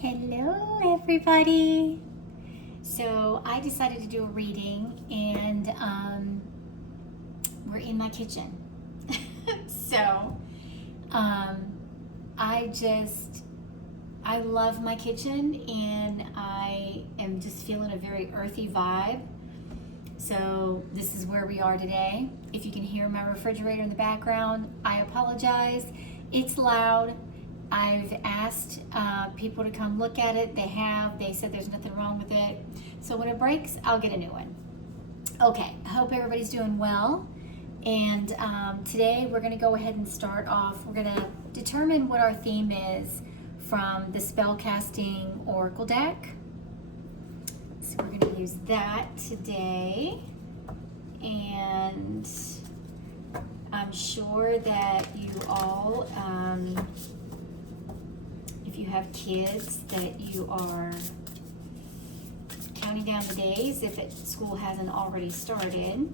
Hello everybody. So I decided to do a reading and we're in my kitchen. So I love my kitchen and I am just feeling a very earthy vibe. So this is where we are today. If you can hear my refrigerator in the background, I apologize. It's loud. I've asked people to come look at it. They have. They said there's nothing wrong with it. So when it breaks, I'll get a new one. Okay, I hope everybody's doing well. And today we're going to go ahead and start off. We're going to determine what our theme is from the Spellcasting Oracle deck. So we're going to use that today. And I'm sure that you all... if you have kids, that you are counting down the days if school hasn't already started.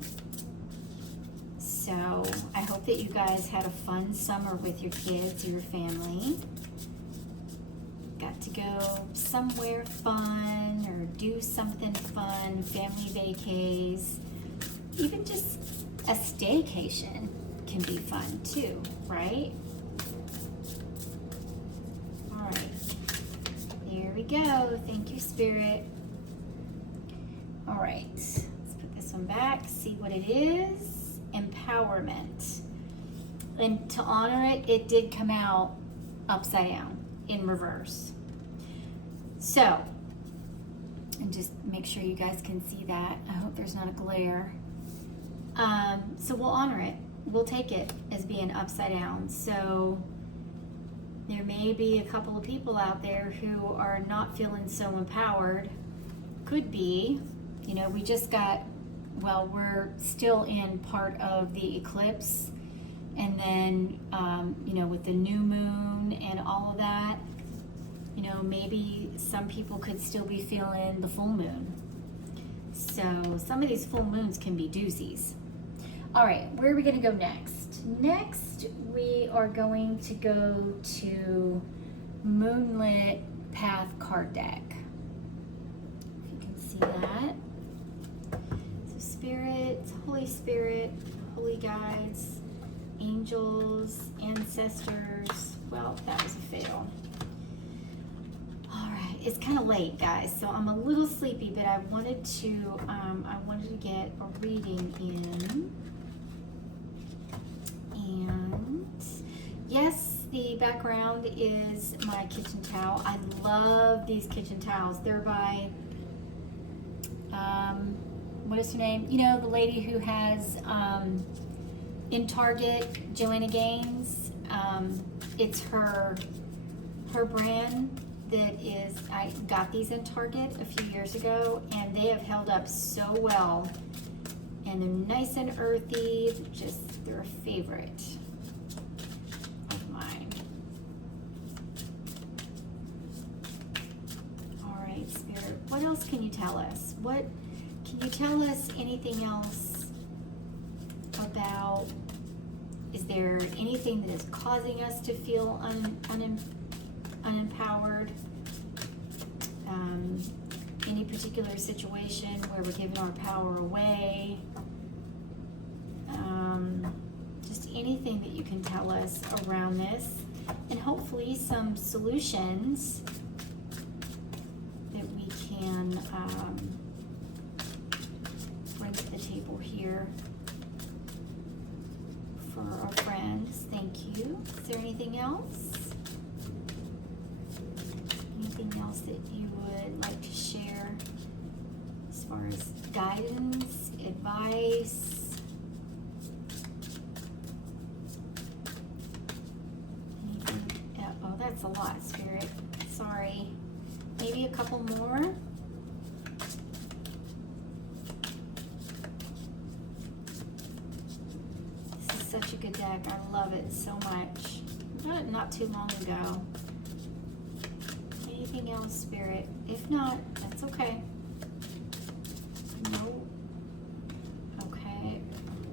So I hope that you guys had a fun summer with your kids or your family. Got to go somewhere fun or do something fun, family vacays. Even just a staycation can be fun too, right? Here we go. Thank you, Spirit. All right, let's put this one back, see what it is. Empowerment. And to honor it, it did come out upside down in reverse. So, and just make sure you guys can see that. I hope there's not a glare. So we'll honor it. We'll take it as being upside down. So there may be a couple of people out there who are not feeling so empowered. Could be, we just got, we're still in part of the eclipse. And then, with the new moon and all of that, maybe some people could still be feeling the full moon. So some of these full moons can be doozies. All right, where are we going to go next? Next, we are going to go to Moonlit Path card deck. If you can see that. So Spirit, Holy Spirit, Holy Guides, Angels, Ancestors. Well, that was a fail. All right, it's kind of late, guys, so I'm a little sleepy, but I wanted to get a reading in. And yes, the background is my kitchen towel. I love these kitchen towels. They're by, what is her name? The lady who has, in Target, Joanna Gaines. It's her brand that is, I got these in Target a few years ago, and they have held up so well. And they're nice and earthy, they're a favorite of mine. All right, Spirit, what else can you tell us? Can you tell us anything else about, is there anything that is causing us to feel unempowered? Any particular situation where we're giving our power away? Just anything that you can tell us around this, and hopefully some solutions that we can bring to the table here for our friends. Thank you. Is there anything else? Anything else that you would like to share as far as guidance, advice? Oh, that's a lot, Spirit. Sorry. Maybe a couple more? This is such a good deck. I love it so much. I got it not too long ago. Anything else, Spirit? If not, that's okay. No. Okay.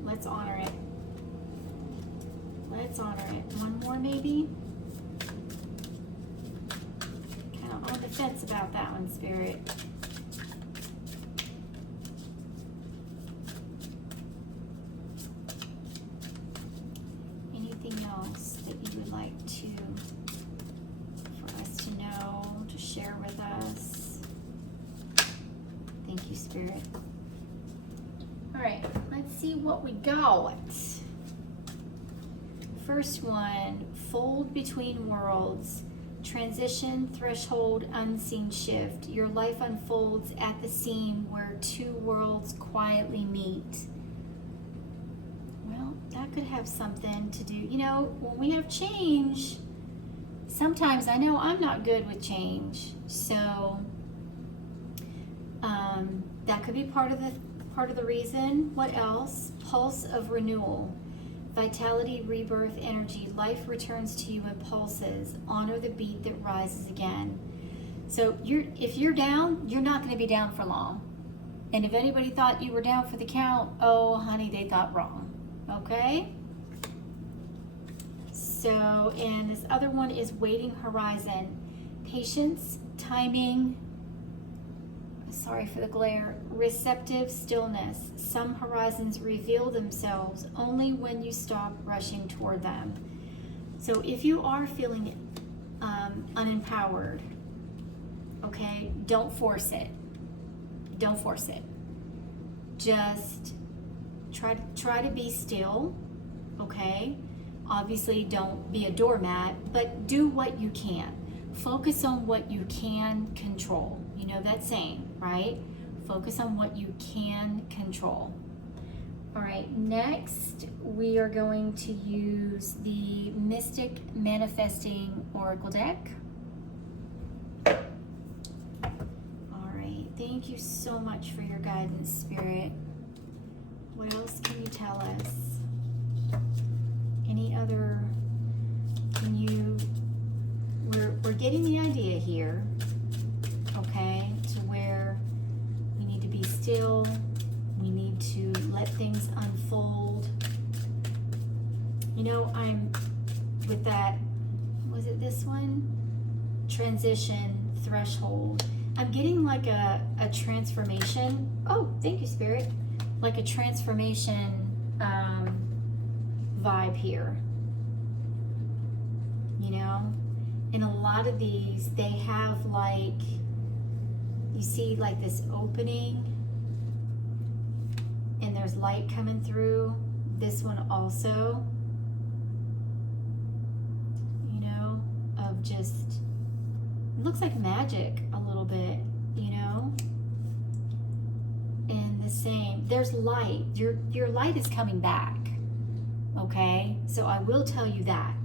Let's honor it. Let's honor it. One more, maybe? Kind of on the sense about that one, Spirit. Anything else that you would like for us to know, to share with us? Thank you, Spirit. All right, let's see what we got. First one, fold between worlds, transition, threshold, unseen shift. Your life unfolds at the seam where two worlds quietly meet. Well, that could have something to do. You know, when we have change, sometimes I know I'm not good with change, so that could be part of the reason. What else? Pulse of renewal. Vitality, rebirth, energy. Life returns to you in pulses. Honor the beat that rises again. So if you're down, you're not going to be down for long. And if anybody thought you were down for the count, oh, honey, they thought wrong. Okay? So, and this other one is waiting horizon. Patience, timing, sorry for the glare, receptive stillness. Some horizons reveal themselves only when you stop rushing toward them. So if you are feeling unempowered, okay, don't force it. Don't force it. Just try to be still, okay? Obviously don't be a doormat, but do what you can. Focus on what you can control. You know that saying, right? Focus on what you can control. All right, next we are going to use the Mystic Manifesting Oracle deck. All right, thank you so much for your guidance, Spirit. What else can you tell us? Any other, we're getting the idea here, okay, to where we need to be still, we need to let things unfold. You know, I'm with that, was it this one? Transition, threshold. I'm getting like a transformation. Oh, thank you, Spirit. Like a transformation vibe here. You know? And a lot of these, they have like, you see like this opening and there's light coming through. This one also, you know, of just, it looks like magic a little bit, you know? And the same, there's light. Your light is coming back, okay? So I will tell you that.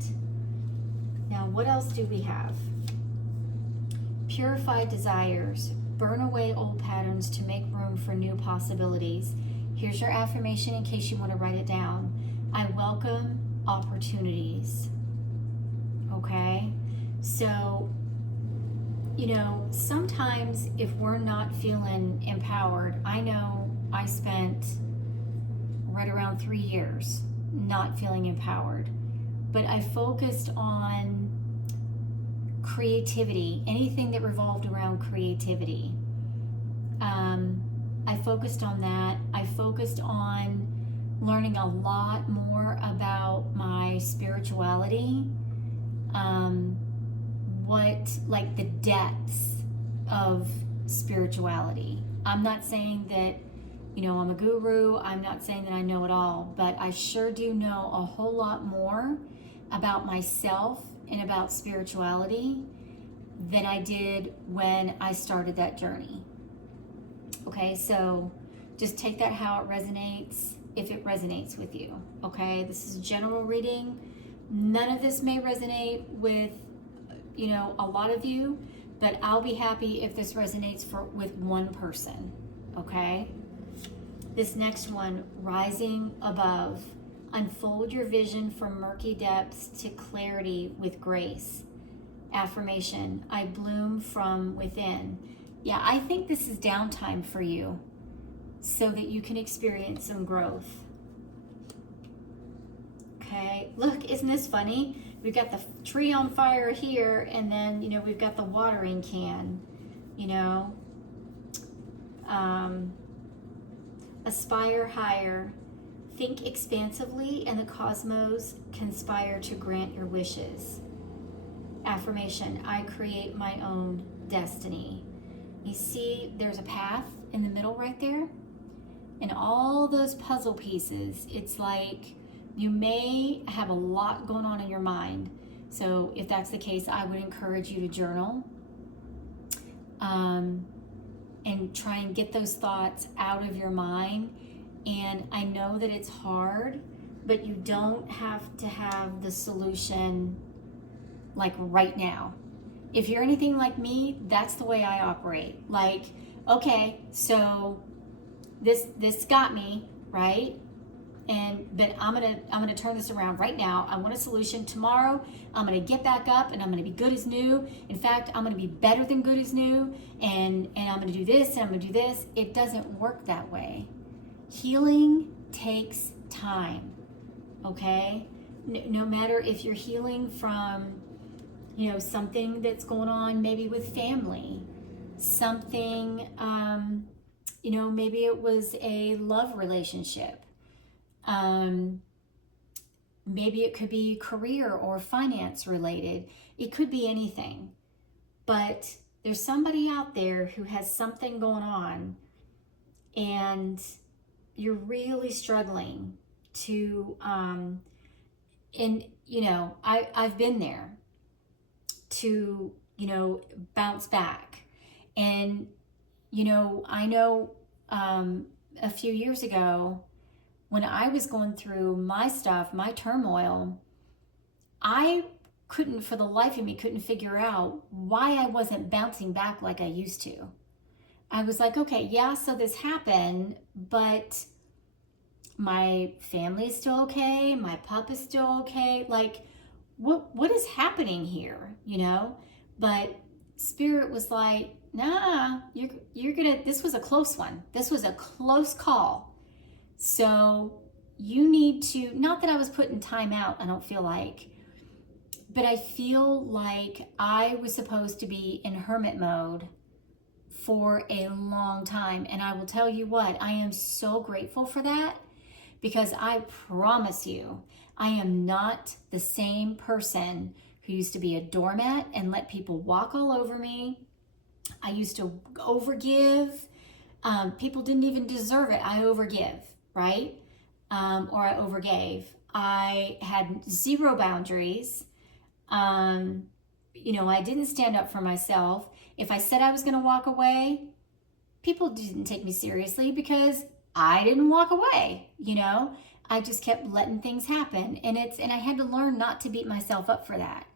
Now, what else do we have? Purified desires. Burn away old patterns to make room for new possibilities. Here's your affirmation in case you want to write it down. I welcome opportunities. Okay? So, you know, sometimes if we're not feeling empowered, I know I spent right around 3 years not feeling empowered. But I focused on creativity, anything that revolved around creativity. I focused on that. I focused on learning a lot more about my spirituality, like the depths of spirituality. I'm not saying that, you know, I'm a guru. I'm not saying that I know it all, but I sure do know a whole lot more about myself and about spirituality than I did when I started that journey. Okay, so just take that how it resonates, if it resonates with you. Okay, this is a general reading. None of this may resonate with, you know, a lot of you, but I'll be happy if this resonates with one person. Okay, this next one, rising above. Unfold your vision from murky depths to clarity with grace. Affirmation, I bloom from within. Yeah, I think this is downtime for you so that you can experience some growth. Okay, look, isn't this funny? we've got the tree on fire here, and then, you know, we've got the watering can, you know. Aspire higher. Think expansively, and the cosmos conspire to grant your wishes. Affirmation, I create my own destiny. You see, there's a path in the middle right there. And all those puzzle pieces, it's like you may have a lot going on in your mind. So if that's the case, I would encourage you to journal. And try and get those thoughts out of your mind. And I know that it's hard, but you don't have to have the solution like right now. If you're anything like me, that's the way I operate. Like, okay, so this got me, right? But I'm gonna turn this around right now. I want a solution. Tomorrow, I'm gonna get back up and I'm gonna be good as new. In fact, I'm gonna be better than good as new, and I'm gonna do this and I'm gonna do this. It doesn't work that way. Healing takes time, okay? No matter if you're healing from, you know, something that's going on maybe with family, something, you know, maybe it was a love relationship. Maybe it could be career or finance related. It could be anything. But there's somebody out there who has something going on, and you're really struggling to, and, you know, I've been there, to, you know, bounce back. And, you know, I know a few years ago, when I was going through my stuff, my turmoil, I couldn't, for the life of me, couldn't figure out why I wasn't bouncing back like I used to. I was like, okay, yeah, so this happened, but my family is still okay, my pup is still okay. Like, what is happening here, you know? But Spirit was like, nah, you're gonna, this was a close one. This was a close call. So you need to, not that I was putting time out, I don't feel like, but I feel like I was supposed to be in hermit mode for a long time. And I will tell you what, I am so grateful for that, because I promise you, I am not the same person who used to be a doormat and let people walk all over me. I used to overgive. People didn't even deserve it. I overgive, right? Or I overgave. I had zero boundaries. You know, I didn't stand up for myself. If I said I was going to walk away, people didn't take me seriously because I didn't walk away, you know? I just kept letting things happen. And I had to learn not to beat myself up for that.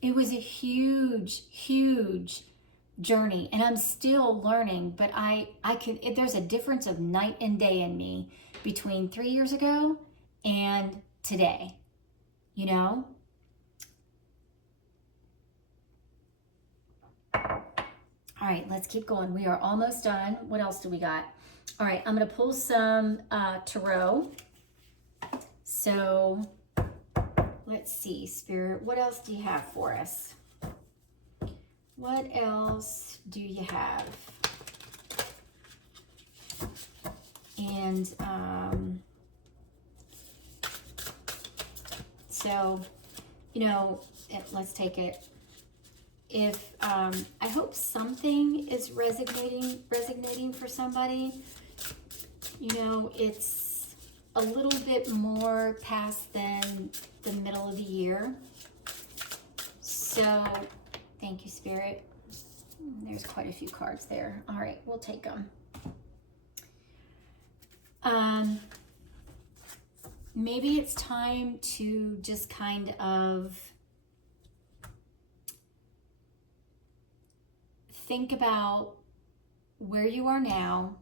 It was a huge, huge journey, and I'm still learning, but there's a difference of night and day in me between 3 years ago and today, you know? All right, let's keep going. We are almost done. What else do we got? All right, I'm going to pull some tarot. So let's see, Spirit, what else do you have for us? What else do you have? And so, you know, let's take it. If I hope something is resonating for somebody. You know, it's a little bit more past than the middle of the year. So, thank you, Spirit. There's quite a few cards there. All right, we'll take them. Maybe it's time to just kind of think about where you are now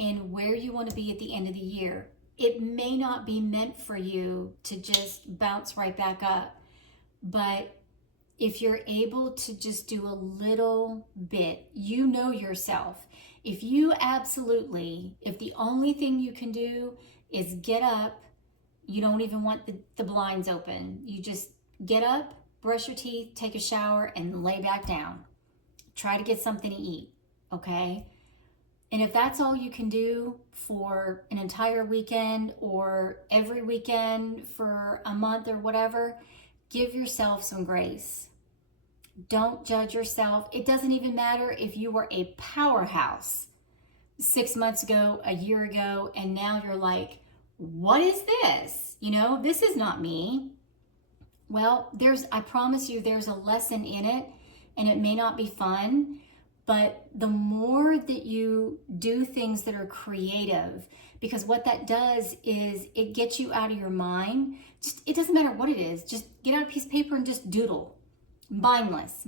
and where you want to be at the end of the year. It may not be meant for you to just bounce right back up, but if you're able to just do a little bit, you know yourself. If the only thing you can do is get up You don't even want the blinds open. You just get up, brush your teeth, take a shower, and lay back down. Try to get something to eat, okay? And if that's all you can do for an entire weekend or every weekend for a month or whatever, give yourself some grace. Don't judge yourself. It doesn't even matter if you were a powerhouse 6 months ago, a year ago, and now you're like, what is this? You know, this is not me. Well, I promise you, there's a lesson in it, and it may not be fun, but the more that you do things that are creative, because what that does is it gets you out of your mind. It doesn't matter what it is. Just get out a piece of paper and just doodle. Mindless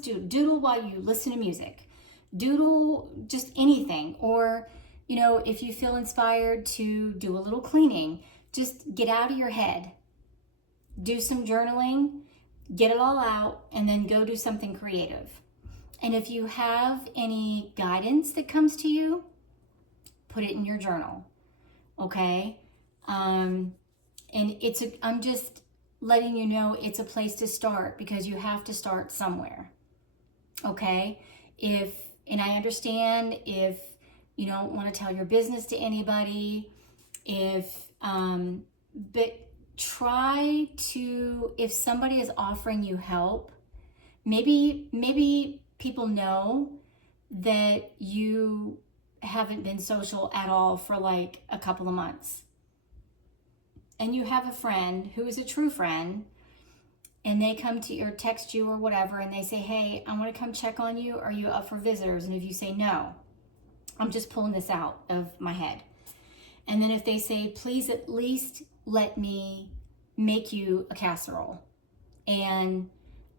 doodle while you listen to music. Doodle just anything. Or, you know, if you feel inspired to do a little cleaning, just get out of your head. Do some journaling, get it all out, and then go do something creative. And if you have any guidance that comes to you, put it in your journal, okay? And I'm just letting you know it's a place to start, because you have to start somewhere, okay? And I understand if you don't want to tell your business to anybody, but try to, if somebody is offering you help, maybe people know that you haven't been social at all for like a couple of months, and you have a friend who is a true friend, and they come to you or text you or whatever, and they say, hey, I want to come check on you. Are you up for visitors? And if you say no, I'm just pulling this out of my head. And then if they say, please at least let me make you a casserole, and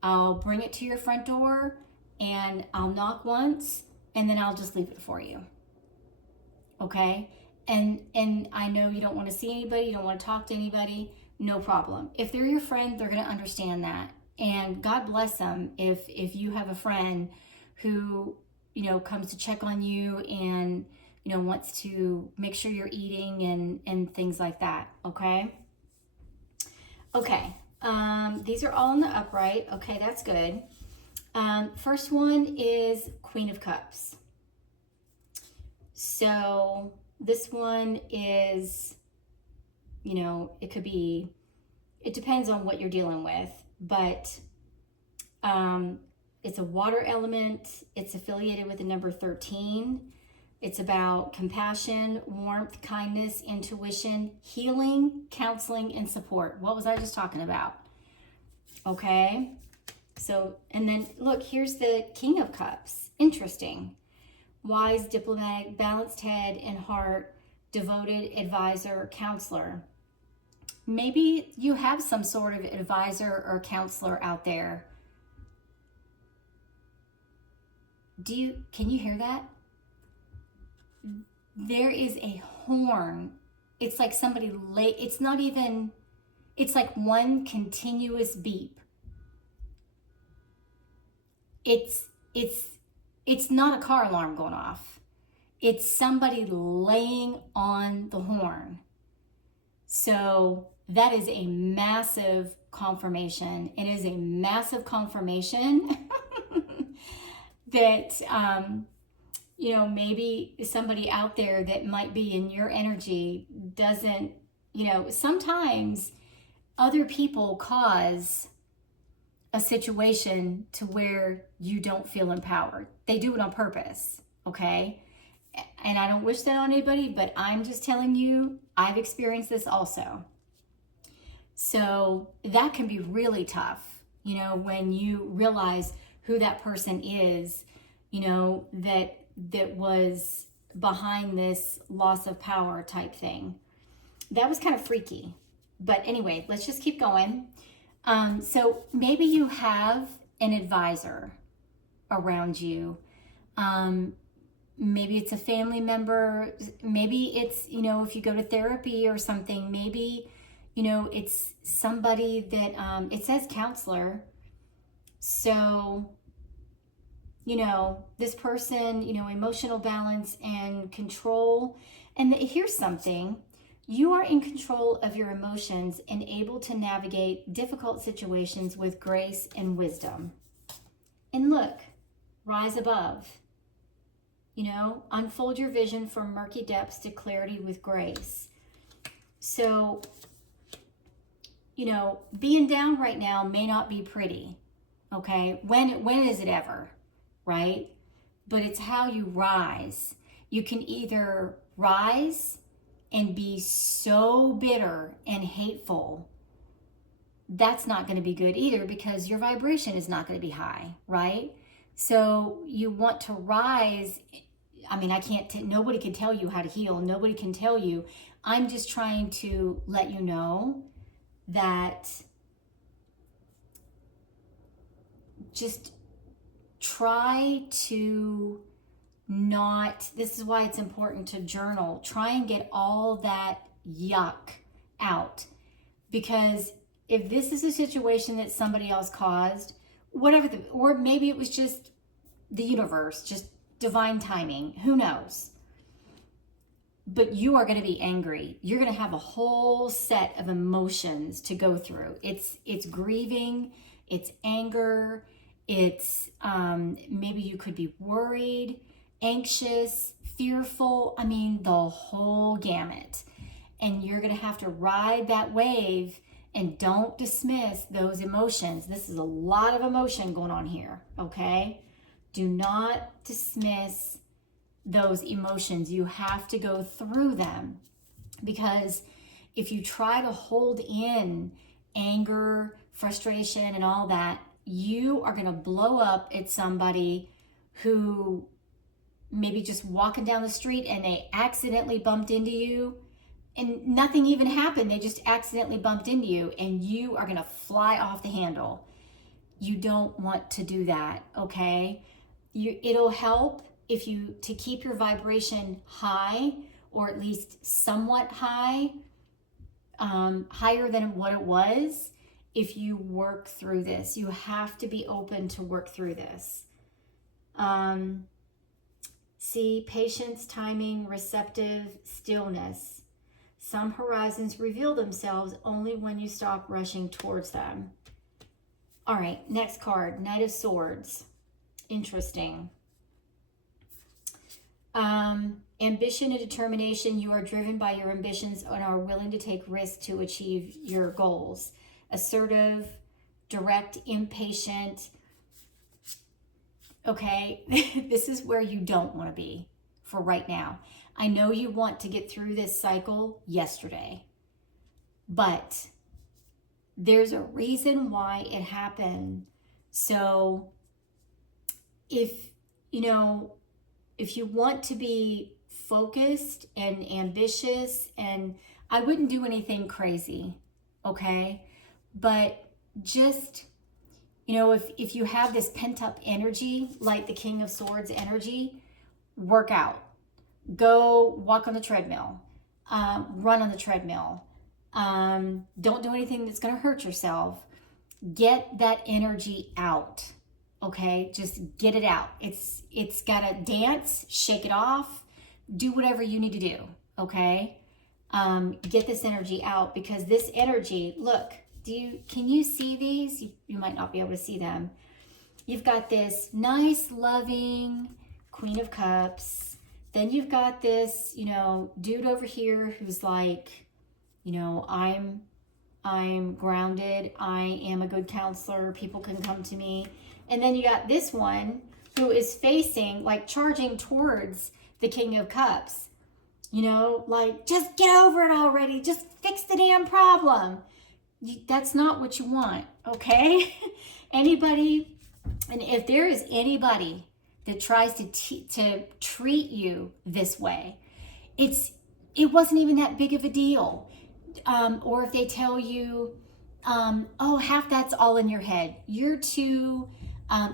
I'll bring it to your front door, and I'll knock once, and then I'll just leave it for you. Okay? And I know you don't want to see anybody, you don't want to talk to anybody, no problem. If they're your friend, they're going to understand that. And God bless them if you have a friend who, you know, comes to check on you and, you know, wants to make sure you're eating and things like that, okay? Okay, these are all in the upright. Okay, that's good. First one is Queen of Cups. So this one is, you know, it depends on what you're dealing with, but it's a water element. It's affiliated with the number 13. It's about compassion, warmth, kindness, intuition, healing, counseling, and support. What was I just talking about? Okay. So, and then look, here's the King of Cups. Interesting. Wise, diplomatic, balanced head and heart, devoted advisor, counselor. Maybe you have some sort of advisor or counselor out there. Can you hear that? There is a horn. It's like somebody it's like one continuous beep. It's not a car alarm going off. It's somebody laying on the horn. So that is a massive confirmation. It is a massive confirmation that, you know, maybe somebody out there that might be in your energy doesn't, you know, sometimes other people cause a situation to where you don't feel empowered. They do it on purpose, okay? And I don't wish that on anybody, but I'm just telling you, I've experienced this also. So that can be really tough, you know, when you realize who that person is, you know, that was behind this loss of power type thing. That was kind of freaky. But anyway, let's just keep going. So maybe you have an advisor around you. Maybe it's a family member. Maybe it's, you know, if you go to therapy or something, maybe, you know, it's somebody that, it says counselor. So, you know, this person, you know, emotional balance and control. And here's something. You are in control of your emotions and able to navigate difficult situations with grace and wisdom. And look, rise above. Unfold your vision from murky depths to clarity with grace. So, being down right now may not be pretty, okay? When is it ever, right? But it's how you rise. You can either rise and be so bitter and hateful. That's not going to be good either, because your vibration is not going to be high, right? So you want to rise. I mean, nobody can tell you how to heal. Nobody can tell you. I'm just trying to let you know that just try to not, this is why it's important to journal. Try and get all that yuck out. Because if this is a situation that somebody else caused, or maybe it was just the universe, just divine timing, who knows? But you are going to be angry. You're going to have a whole set of emotions to go through. It's grieving, it's anger, it's maybe you could be worried, anxious, fearful. I mean, the whole gamut. And you're going to have to ride that wave, and don't dismiss those emotions. This is a lot of emotion going on here, okay? Do not dismiss those emotions. You have to go through them, because if you try to hold in anger, frustration, and all that, you are going to blow up at somebody who maybe just walking down the street and they accidentally bumped into you, and nothing even happened. They just accidentally bumped into you, and you are going to fly off the handle. You don't want to do that, okay? It'll help to keep your vibration high, or at least somewhat high, higher than what it was, if you work through this. You have to be open to work through this. See, patience, timing, receptive, stillness. Some horizons reveal themselves only when you stop rushing towards them. All right, next card, Knight of Swords. Interesting. Ambition and determination. You are driven by your ambitions and are willing to take risks to achieve your goals. Assertive, direct, impatient. Okay, this is where you don't want to be for right now. I know you want to get through this cycle yesterday, but there's a reason why it happened. So if you want to be focused and ambitious, and I wouldn't do anything crazy, okay? But just, if you have this pent up energy, like the King of Swords energy, work out. Go walk on the treadmill, run on the treadmill. Don't do anything that's going to hurt yourself. Get that energy out, okay? Just get it out. It's got to dance, shake it off, do whatever you need to do, okay? Get this energy out, because this energy, look, can you see these? You might not be able to see them. You've got this nice, loving Queen of Cups. Then you've got this, dude over here who's like, I'm grounded. I am a good counselor. People can come to me. And then you got this one who is facing, like charging towards the King of Cups. Like, just get over it already. Just fix the damn problem. That's not what you want, okay? Anybody, and if there is anybody that tries to treat you this way, it wasn't even that big of a deal. Or if they tell you, oh, half that's all in your head. You're too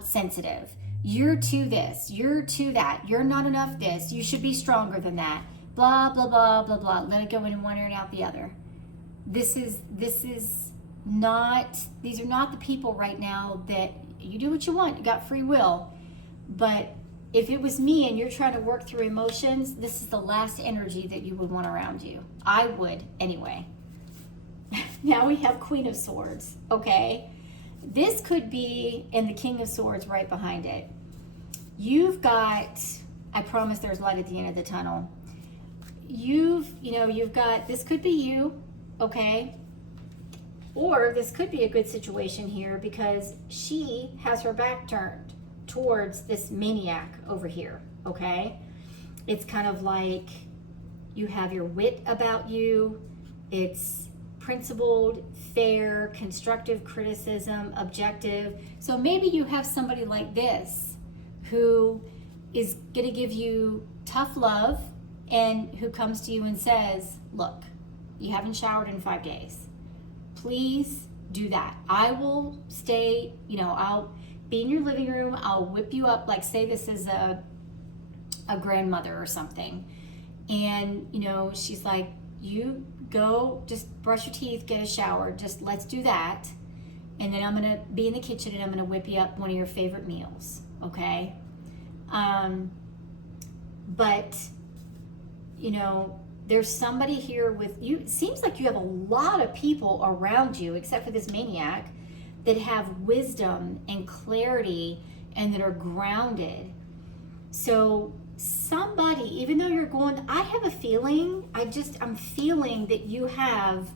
sensitive. You're too this. You're too that. You're not enough this. You should be stronger than that. Blah, blah, blah, blah, blah. Let it go in one ear and out the other. These are not the people right now that you do what you want. You got free will. But if it was me and you're trying to work through emotions, this is the last energy that you would want around you. I would anyway. Now we have Queen of Swords, okay? This could be, and the King of Swords right behind it. You've got, I promise there's light at the end of the tunnel. You've got, this could be you, okay? Or this could be a good situation here because she has her back turned towards this maniac over here, okay? It's kind of like you have your wit about you. It's principled, fair, constructive criticism, objective. So maybe you have somebody like this who is going to give you tough love and who comes to you and says, look, you haven't showered in 5 days. Please do that. I will stay, I'll be in your living room. I'll whip you up. Like say this is a grandmother or something. And, she's like, you go, just brush your teeth, get a shower. Just let's do that. And then I'm going to be in the kitchen and I'm going to whip you up one of your favorite meals. Okay. But, there's somebody here with you. It seems like you have a lot of people around you, except for this maniac, that have wisdom and clarity and that are grounded. So somebody, even though you're going, I have a feeling, I'm feeling that you have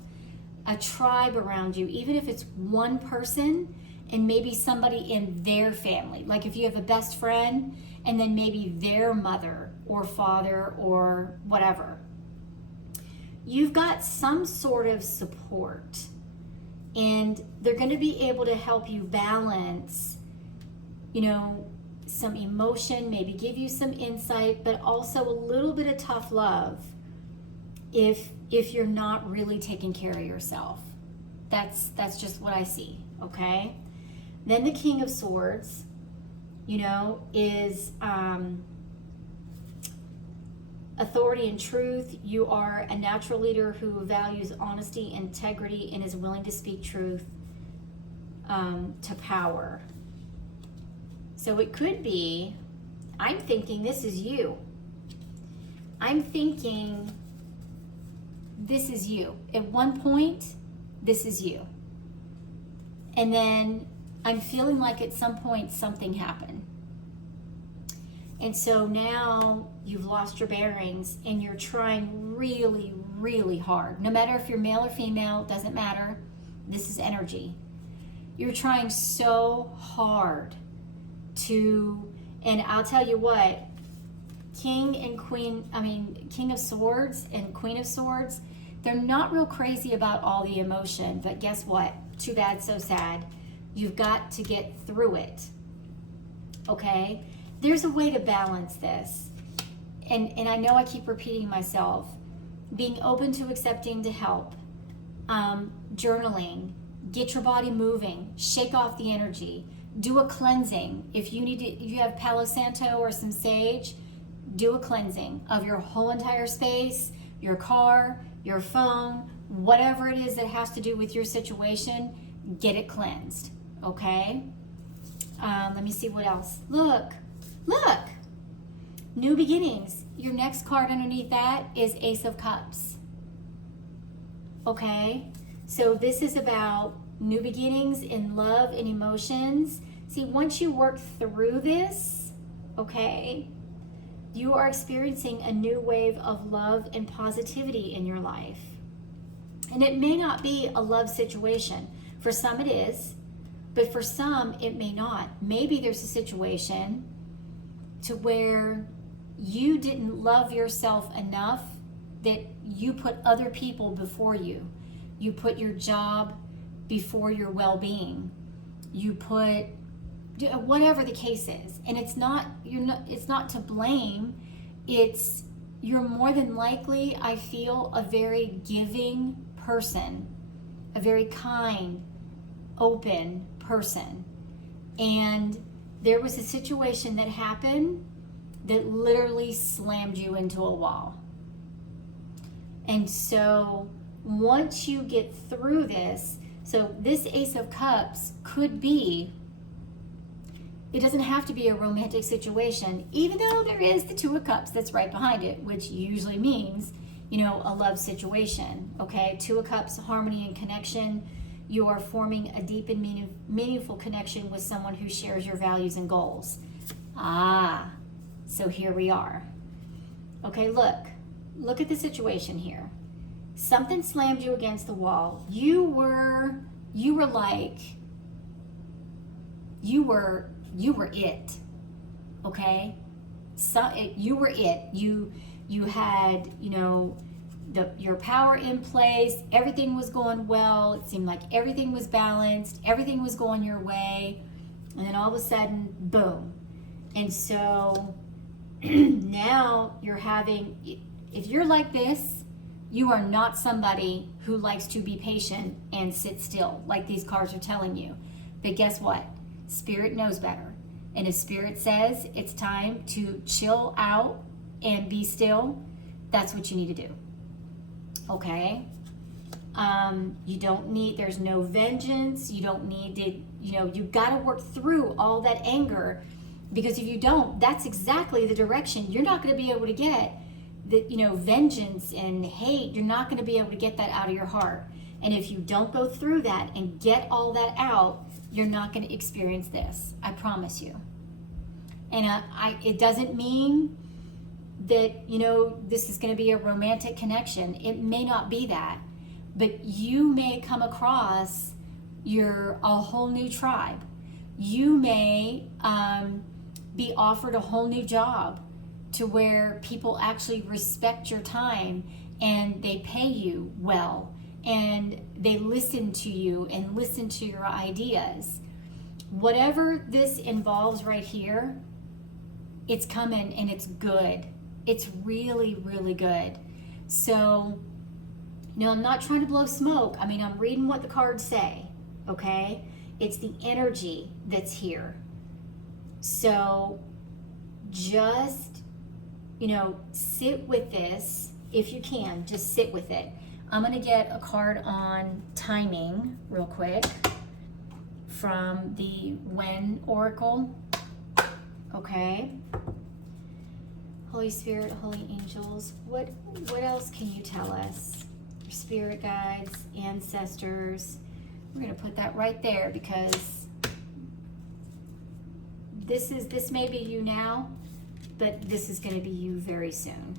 a tribe around you, even if it's one person and maybe somebody in their family. Like if you have a best friend and then maybe their mother or father or whatever. You've got some sort of support and they're going to be able to help you balance, some emotion, maybe give you some insight, but also a little bit of tough love if you're not really taking care of yourself. That's just what I see, okay? Then the King of Swords, is authority and truth. You are a natural leader who values honesty, integrity, and is willing to speak truth to power. So it could be, I'm thinking this is you. I'm thinking this is you. At one point, this is you. And then I'm feeling like at some point something happened. And so now you've lost your bearings and you're trying really, really hard. No matter if you're male or female, doesn't matter. This is energy. You're trying so hard and I'll tell you what, King of Swords and Queen of Swords, they're not real crazy about all the emotion, but guess what? Too bad, so sad. You've got to get through it, okay? There's a way to balance this. And I know I keep repeating myself. Being open to accepting to help, journaling, get your body moving, shake off the energy, do a cleansing. If you have Palo Santo or some sage, do a cleansing of your whole entire space, your car, your phone, whatever it is that has to do with your situation, get it cleansed, okay? Let me see what else. Look, new beginnings. Your next card underneath that is Ace of Cups, okay? So this is about new beginnings in love and emotions. See, once you work through this, okay, you are experiencing a new wave of love and positivity in your life. And it may not be a love situation. For some it is, but for some it may not. Maybe there's a situation to where you didn't love yourself enough that you put other people before you. You put your job before your well-being. You put whatever the case is, and it's not to blame. It's you're more than likely, I feel, a very giving person, a very kind, open person, and there was a situation that happened that literally slammed you into a wall. And so once you get through this, so this Ace of Cups could be it doesn't have to be a romantic situation, even though there is the Two of Cups that's right behind it, which usually means, you know, a love situation. Okay, Two of Cups, harmony and connection. You are forming a deep and meaningful connection with someone who shares your values and goals. Ah, so here we are. Okay, look at the situation here. Something slammed you against the wall. You were it. Okay, you were it. You had, you know, your power in place. Everything was going well. It seemed like everything was balanced. Everything was going your way, and then all of a sudden, boom. And so now you're having, if you're like this, you are not somebody who likes to be patient and sit still, like these cards are telling you. But guess what? Spirit knows better. And if Spirit says it's time to chill out and be still, that's what you need to do. Okay? You don't need, there's no vengeance. You don't need to, you know, you've got to work through all that anger, because if you don't, that's exactly the direction you're not going to be able to get. That, you know, vengeance and hate, you're not going to be able to get that out of your heart. And if you don't go through that and get all that out, you're not going to experience this. I promise you. And it doesn't mean that, you know, this is going to be a romantic connection. It may not be that, but you may come across a whole new tribe. You may be offered a whole new job, to where people actually respect your time and they pay you well and they listen to you and listen to your ideas. Whatever this involves right here, it's coming and it's good. It's really, really good. So, no, I'm not trying to blow smoke. I mean, I'm reading what the cards say, okay? It's the energy that's here. So just, you know, sit with this if you can. Just sit with it. I'm going to get a card on timing real quick from the When Oracle. Okay. Holy Spirit, Holy Angels, what else can you tell us? Your spirit guides, ancestors. We're going to put that right there, because this may be you now, but this is going to be you very soon.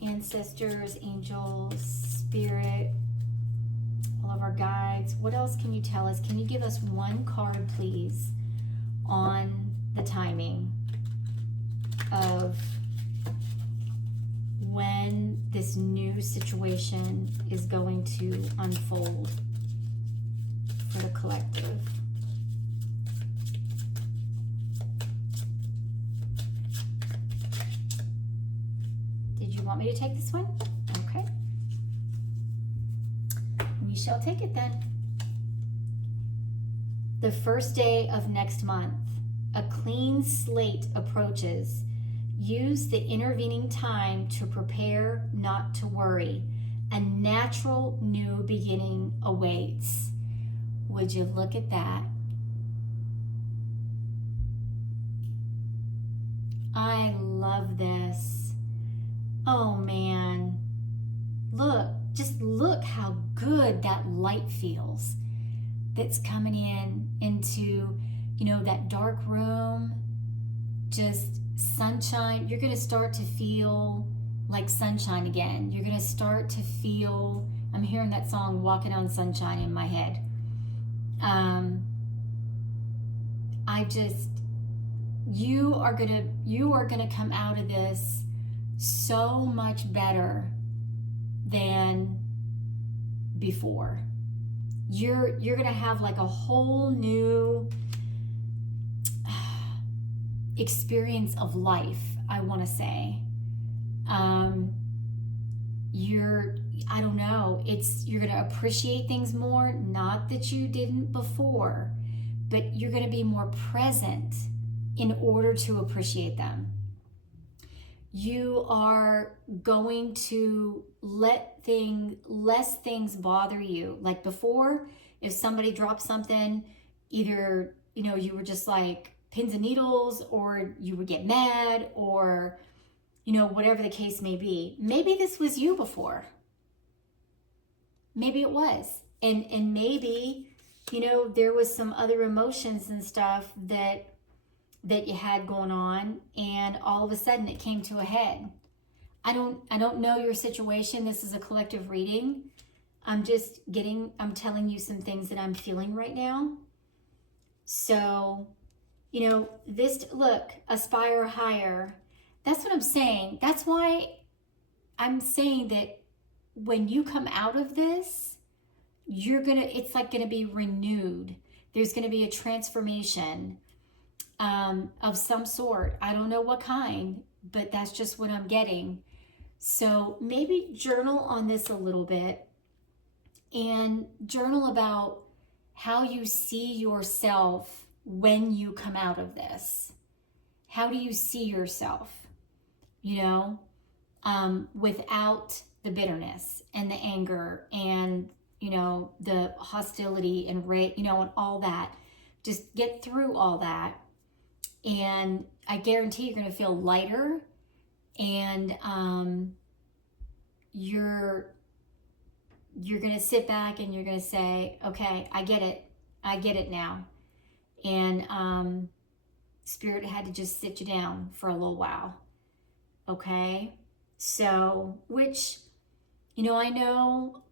Ancestors, angels, spirit, all of our guides. What else can you tell us? Can you give us one card, please, on the timing of when this new situation is going to unfold for the collective? Did you want me to take this one? Okay. We shall take it then. The first day of next month, a clean slate approaches. Use the intervening time to prepare, not to worry. A natural new beginning awaits. Would you look at that? I love this. Oh man. Look, just look how good that light feels that's coming into, you know, that dark room. Just sunshine. You're going to start to feel like sunshine again. You're going to start to feel, I'm hearing that song Walking on Sunshine in my head. You are going to come out of this so much better than before. You're going to have like a whole new experience of life, I want to say. I don't know, you're going to appreciate things more, not that you didn't before, but you're going to be more present in order to appreciate them. You are going to let less things bother you. Like before, if somebody dropped something, either, you know, you were just like pins and needles, or you would get mad, or, you know, whatever the case may be. Maybe this was you before. Maybe it was. And maybe, you know, there was some other emotions and stuff that you had going on, and all of a sudden it came to a head. I don't know your situation. This is a collective reading. I'm telling you some things that I'm feeling right now. So, you know, look, aspire higher. That's what I'm saying. That's why I'm saying that when you come out of this, it's like gonna be renewed. There's gonna be a transformation of some sort. I don't know what kind, but that's just what I'm getting. So maybe journal on this a little bit, and journal about how you see yourself when you come out of this. How do you see yourself, you know, without the bitterness and the anger and, you know, the hostility and you know, and all that. Just get through all that, and I guarantee you're going to feel lighter, and you're going to sit back and you're going to say, okay, I get it now. And Spirit had to just sit you down for a little while. Okay? So, which, you know, I know,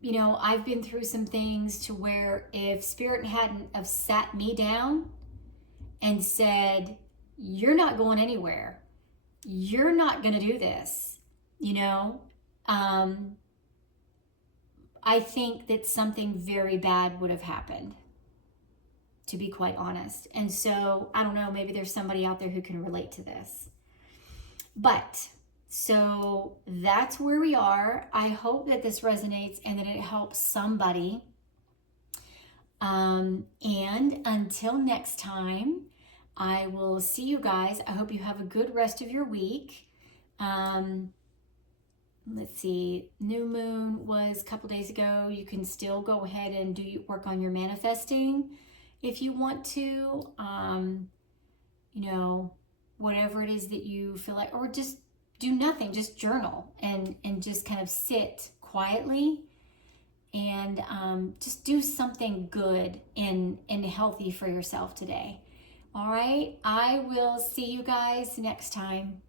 you know, I've been through some things to where if Spirit hadn't have sat me down and said, you're not going anywhere, you're not going to do this, you know, I think that something very bad would have happened, to be quite honest. And so, I don't know, maybe there's somebody out there who can relate to this. But, so that's where we are. I hope that this resonates and that it helps somebody. And until next time, I will see you guys. I hope you have a good rest of your week. Let's see, new moon was a couple days ago. You can still go ahead and work on your manifesting if you want to. You know, whatever it is that you feel like, or just do nothing, just journal and just kind of sit quietly and just do something good and healthy for yourself today. All right, I will see you guys next time.